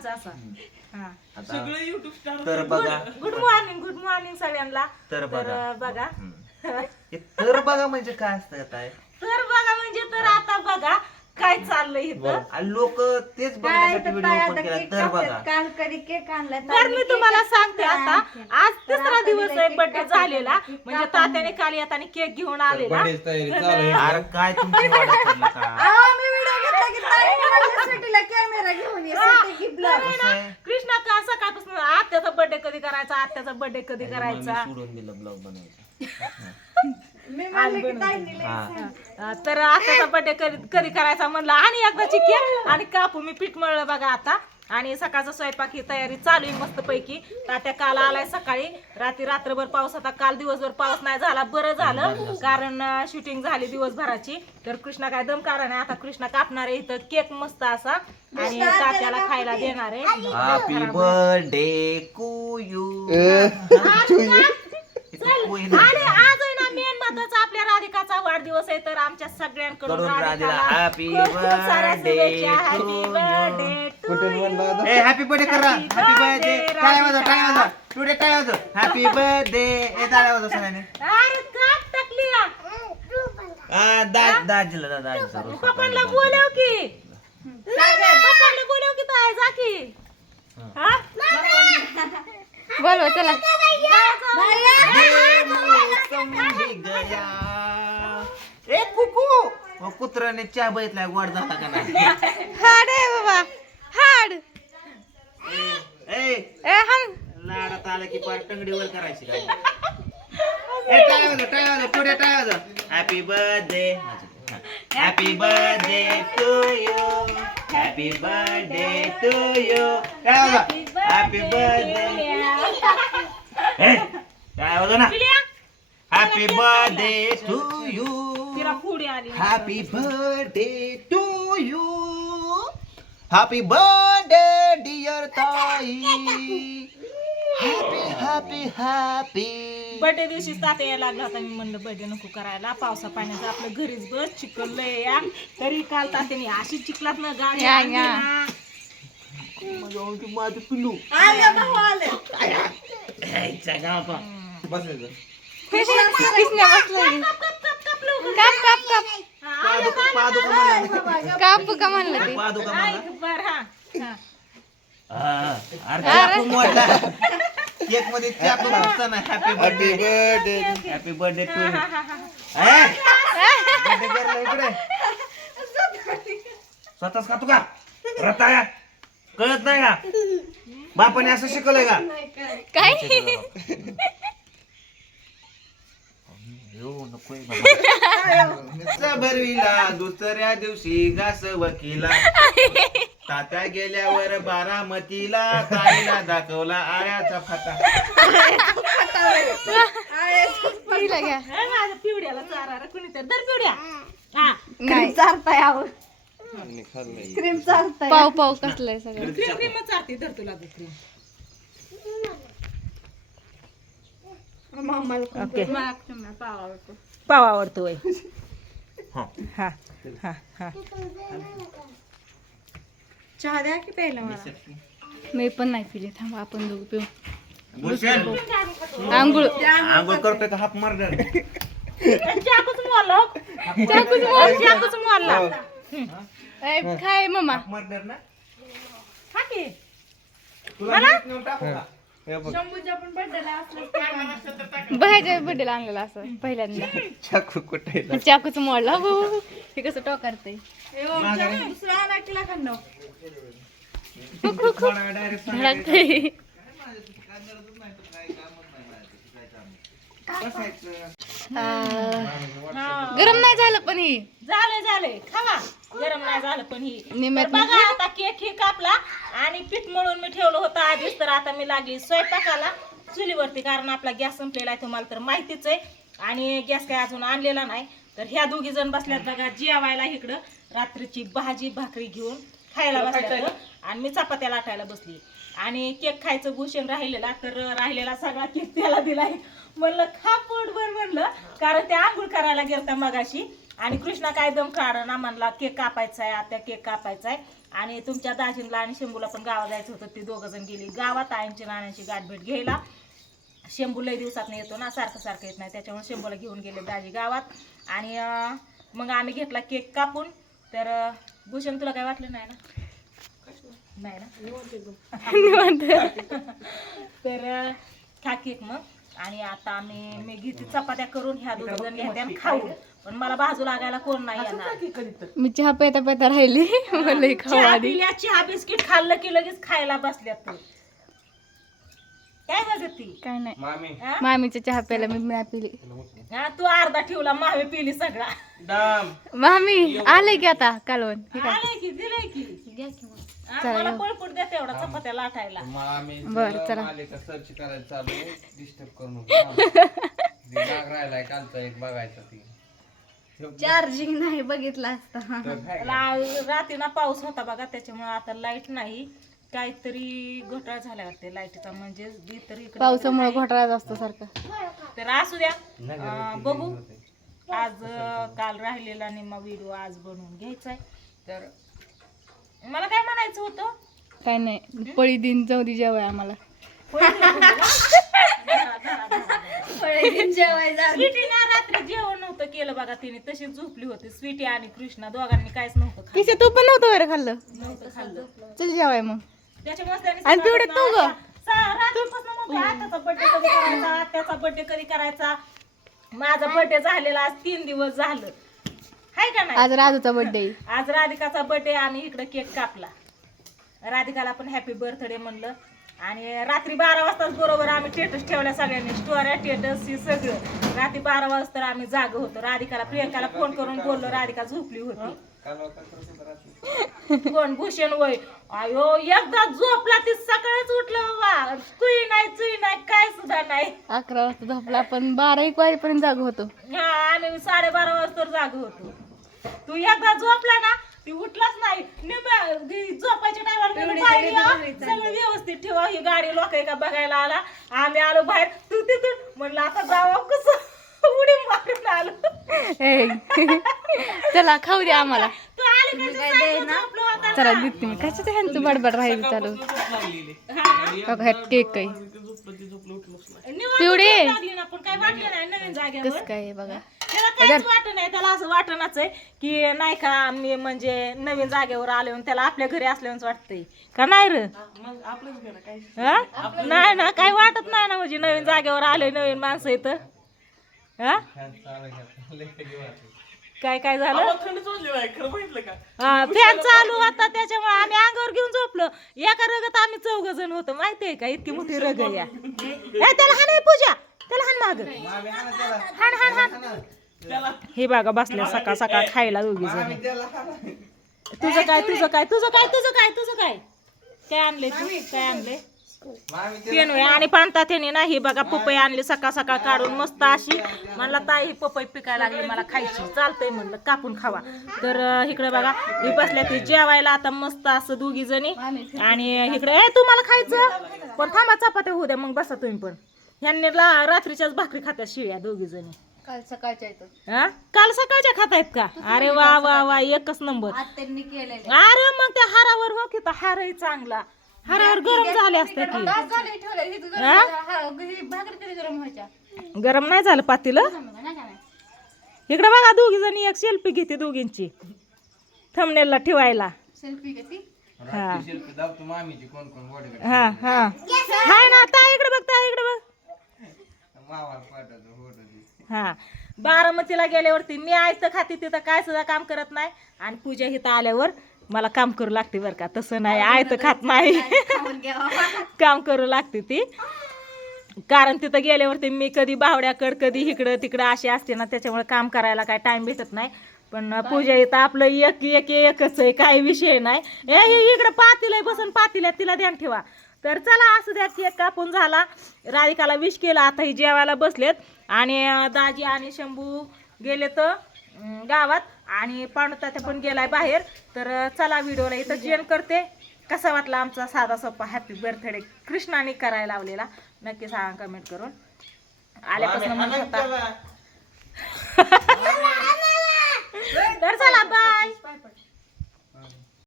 आमचा असा. हा. आता सगळं युट्यूब स्टार तर बघा. गुड मॉर्निंग गुड मॉर्निंग सगळ्यांना. तर बघा. अं, बघा. हम्म. हे तर बघा म्हणजे काय असतं काय तर बघा म्हणजे तर आता बघा काय चाललंय इथं. लोक तेच बघण्यासाठी व्हिडिओ ओपन केला तर बघा. काल कधी केक आणला तर मी तुम्हाला सांगते आता आज तिसरा दिवस आहे बर्थडे झालेला. म्हणजे तात्याने काल येताना केक घेऊन आलेला. तयारी चालू आहे. अरे काय तुमची वाट पडलं का मी कॅमेरा घेऊन ये? कृष्णा का सकाळपासून आत्याचा बर्थडे कधी करायचा आत्याचा बर्थडे कधी करायचा? सोडून दिलं ब्लॉग बनवायचं. मी म्हणलं की ताईने लय हा. अं, तर आत्याचा बर्थडे कधी कधी करायचा म्हणलं आणि एकदाची केक आणि कापू मी पीठ मळलं बघा आता. आणि सकाळचा स्वयंपाक ही तयारी चालू आहे मस्त पैकी तात्या काल आलाय सकाळी. रात्री रात्रभर पाऊस आता काल दिवसभर पाऊस नाही झाला बरं झालं. कारण शूटिंग झाली दिवसभराची. तर कृष्णा काय दम काढा नाही. आता कृष्णा कापणार आहे इथं. केक मस्त असा. आणि तात्याला खायला देणार आहे. बर्थडे यू आज आपल्या राधिकाचा वाढदिवस आहे. तर आमच्या सगळ्यांकडून राधिकाला म्हणला? ए हॅपी बर्थडे करा. हॅपी बर्थडे टाळ्या वाजव. टाळ्या वाजव. टुडे टाळ्या वाजव. हॅपी बर्थडे ए टाळ्या वाजव सगळ्यांनी. अरे काप टाकली या. आ, दाजीला दा पप्पांना बोलव की. पप्पांना बोलव की जा की. हा? बोलवा चला. ए कुकू. कुत्र्याने चहा बघितलाय गोड झाला का नाही? हाड आहे बाबा. ए, हाड लाडात आलं की पार टंगडीवर करायची काय ए वाजव वाजव पुढे वाजव. Happy birthday happy birthday to you happy birthday to you वाजव हॅपी बर्थडे ए टाळ्या वाजव ना. हॅपी बर्थडे टू यू तिला पुढे आली. Happy birthday to you happy birthday dear ताई हॅपी हॅपी हॅपी बर्थडे दिवशी तात्या यायला लागला होता मी म्हणलं बर्थडे नको करायला पावसा पाण्याचं आपलं घरीच बस चिकललंय या तरी काल तात्याने अशी चिखलात ना गाडी या, आणली या. ना. माझं पिल्लू आलं भाऊ आलं बसायचं कृष्णा कृष्णा बसलाय काप काप काप पादुका पादुका म्हणला. काप का म्हणलं ते. पादुका म्हणला ऐक बर हा. हा. हा, अरे चाकू मोडला. केकमध्ये चाकू happy birthday birthday happy birthday to हा, हा, हा. बर्थडे करला इकडे. स्वतःच खातो का? रताया कळत नाही का? बापाने असं शिकवलंय का? काय? भरविला दुसऱ्या दिवशी घास वकिला. तात्या गेल्यावर बारामतीला काहीला दाखवला आळ्याचा फाटा. पहिला घ्या हे माझ्या पिवड्याला चारा रे कुणीतरी दर पिवड्या हा क्रीम चारताय आहो. आणि खाल्लंय क्रीम चारताय पाव पाव कसलंय सगळं? क्रीम क्रीमच धर तुला ओके. पाव आवडतो. वय हा. हा हा हा. चहा द्या की पहिला मला? मी पण नाही पिले. थांबा आपण दोघं पिऊ. आंघोळ. आंघोळ करतोय का हाप मार चाकूच मोडला चाकूच मोड चाकूच मोडला ए, काय मम्मा मारणार ना हा की. तुला हे बड्डेला आणलेला असं पहिल्यांदा. चाकू कुठे चाकूच मोडला हो हे कसं टोकारतंय. धडकतंय बसायचं. गरम नाही झालं पण ही. झालंय झालंय. खावा. गरम नाही झालं पण ही. निम्यात बघा आता केक ही कापला आणि पीठ मळून मी ठेवलं होतं आधीच तर आता मी लागली स्वयंपाकाला चुलीवरती कारण आपला गॅस संपलेला आहे तुम्हाला तर माहितीच आहे. आणि गॅस काय अजून आणलेला नाही. तर ह्या दोघी जण बसल्यात बघा जेवायला इकडं. रात्रीची भाजी भाकरी घेऊन खायला बसल्यात. आणि मी चपात्या लाटायला बसली. आणि केक खायचं भूषण राहिलेला तर राहिलेला सगळा केक त्याला दिलाय. म्हणलं खा पोटभर म्हणलं कारण ते आंघोळ करायला गेलता मगाशी. आणि कृष्णा काय दम काढा म्हणला केक कापायचा आहे आत्या केक कापायचा आहे आणि तुमच्या दाजींला आणि शंभूला पण गावात जायचं होतं ते दोघं जण गेली. गावात आईंची नाण्यांची गाठभेट घ्यायला. शंभू लय दिवसात येतो ना सारखं सारखं येत नाही त्याच्यामुळे शंभूला घेऊन गेले दाजी गावात. आणि मग आम्ही घेतला केक कापून. तर भूषण तुला काय वाटलं? नाही ना? नाही ना? तर खा केक मग. आणि आता आम्ही मी घेते चपात्या करून ह्या दोघ जण घेते आणि खाऊ. पण मला बाजू लागायला कोण नाही येणार. मी चहा पेता पेता राहिली. मला खाऊ चहा आधी पिल्या चहा बिस्किट खाल्लं की लगेच खायला बसल्यात तू. काय बघत ती? काय नाही. मामी. हा? मामीचा चहा प्यायला मी नाही पिली. हा, तू अर्धा ठेवला मावे पिली सगळा. मामी आले की आता कालवण? आलंय की दिलंय की? चला, मला येऊ. पळपुट चपात्या लाटायला. बरं, चला. मालिका सर्च करायला चालू डिस्टर्ब करू नको डाग राहिलाय कालचा एक बघायचा ती. चार्जिंग नाही बघितला असता. तर काय ला- रात्रीना पाऊस होता बघा त्याच्यामुळे आता लाइट नाही. काहीतरी घोटाळा झाला वाटते लाईटीचा म्हणजे बी तरी इकडे पावसामुळे घोटाळा असतो सारखा. तर असू द्या. अं, बघू. आज अं, काल राहिलेला निम्मा व्हिडिओ आज बनवून घ्यायचा आहे तर मला काय म्हणायचं होतं? काय नाही पळी दिन जाऊ दे जेवाय आम्हाला. रात्री जेवण नव्हतं केलं बघा तिने तशी झोपली होती. स्वीटी आणि कृष्णा दोघांनी काहीच नव्हतं खाल्लं. किसे तू पण नव्हतं वगैरे खाल्लं? नव्हतं खाल्लं. चल जेवाय मग. त्याच्यामुळे त्याने आणि पिवळ्यात तू ग? सा- रात्रीपासून म्हणतोय, आत्याचा बर्थडे कधी करायचा आत्याचा बर्थडे कधी करायचा? माझा बर्थडे झालेला आज तीन दिवस झालं. हाय का नाही? आज राजूचा बर्थडे आज राधिकाचा बर्थडे आणि इकडे केक कापला. राधिकाला पण हॅपी बर्थडे म्हणलं. आणि रात्री बारा वाजताच बरोबर आम्ही स्टेटस ठेवल्या सगळ्यांनी. स्टोऱ्या स्टेटस हे सगळं. रात्री बारा वाजता आम्ही जाग होतो. राधिकाला प्रियंकाला फोन करून बोललो. राधिका झोपली होती. कोण? भूषण वय. अयो एकदा झोपला ती सकाळीच उठलं बाबा. कुई नाही चुई नाही काय सुद्धा नाही. अकरा वाजता झोपला पण बारा एक वाजेपर्यंत जाग होतो. हा आम्ही साडेबारा वाजता जाग होतो. तू एकदा झोपला ना ती उठलाच नाही. झोपायच्या टायमाला सगळं व्यवस्थित ठेवा. ही गाडी लोक का बघायला आला. आम्ही आलो बाहेर. तू तिथून म्हणलं आता जावं कसं? उडी मारून आलो. ए, चला खाऊ द्या आम्हाला. तू आली का झोपलो होता चला देते मी कशाचं ह्यांचं बडबड राहील चालू? बघा ह्यात केक आहे. निवांत पिवडी. झोप लागली ना पण काय वाटलं नाही नवीन जागेवर. कसं काय आहे बघा? त्याला काहीच वाटत नाही त्याला असं वाटणच आहे की नाही का मी म्हणजे नवीन जागेवर आले त्याला आपल्या घरी असल्यावर वाटतंय. का नाही र? हा? नाही ना काही वाटत नाही ना म्हणजे नवीन जागेवर आले नवीन माणसं इथं हा. काय काय झालं? फॅन चालू होता त्याच्यामुळे आम्ही अंगावर घेऊन झोपलो. एका रगत आम्ही चौघ जण होतो माहितीये का? इतकी मोठी रग आहे या. ए, त्याला हाण हे पूजा त्याला हाण माग. हाण हाण हाण हे बघा बसल्या सकाळ सकाळ खायला दोघी जण. तुझं काय तुझं काय तुझं काय तुझं काय तुझं काय? काय आणले तू? काय आणले? मामी त्याला पेन आहे आणि पाणता त्याने नाही बघा पपई आणली सकाळ सकाळ काढून मस्त अशी. म्हणला ताई ही पपई पिकायला लागली मला खायची. चालतंय म्हणलं कापून खावा. तर इकडे बघा ही बसल्या ती जेवायला आता मस्त असं दोघी जणी. आणि इकडे ए तुम्हाला खायचं? पण थांबा चपात्या होऊ द्या मग बसा तुम्ही पण. ह्यांनी ला- रात्रीच्याच भाकरी खात्या शिळ्या दोघी जणी. काल सकाळच्या येतो हा? काल सकाळच्या खातायत का? अरे वा वा वा एकच नंबर. केलेलं. अरे मग त्या हारावर हो की तो हारही चांगला. हारावर गरम झाले असते की. झालं ठेवलं. हे तुझं हा? हा, ही भाकरी कधी गरम व्हायच्या? गरम नाही झालं पातीलं? नाही का नाही? इकडे बघा दोघी जणी एक सेल्फी घेते दोघींची. थंबनेलला ठेवायला. सेल्फी घेती? रात्री शिल्पी दाबतो मामीची कोण कोण बॉडी हा हा हाय ना ता इकडे बघ ता इकडे बघ मावा पाठवतो फोटोची हा. बारामतीला गेल्यावरती मी आयतं खाते तिथं काय सुद्धा काम करत नाही. आणि पूजा इथं आल्यावर मला काम करू लागते बरं का. तसं नाही आयतं खात नाही. काम करू लागते ती. कारण तिथं गेल्यावरती मी कधी बावड्याकड कधी इकडं तिकडं अशी असते ना त्याच्यामुळे काम करायला काय टाइम भेटत नाही. पण पूजा इथं आपलं एक एक एकच आहे काही विषय नाही. हे इकडं पातील बसून पातील तिला ध्यान ठेवा. तर चला असू द्या केक कापून झाला. राधिकाला विश केला आता ही जेवायला बसलेत. आणि दाजी आणि शंभू गेले तर गावात. आणि पांडुतात्या पण गेलाय बाहेर. तर चला व्हिडिओला इथं जेवण करते. कसा वाटला आमचा साधा सोपा हॅपी बर्थडे कृष्णाने करायला लावलेला? नक्की सांगा कमेंट करून. आल्यापासून म्हणत होता. तर चला बाय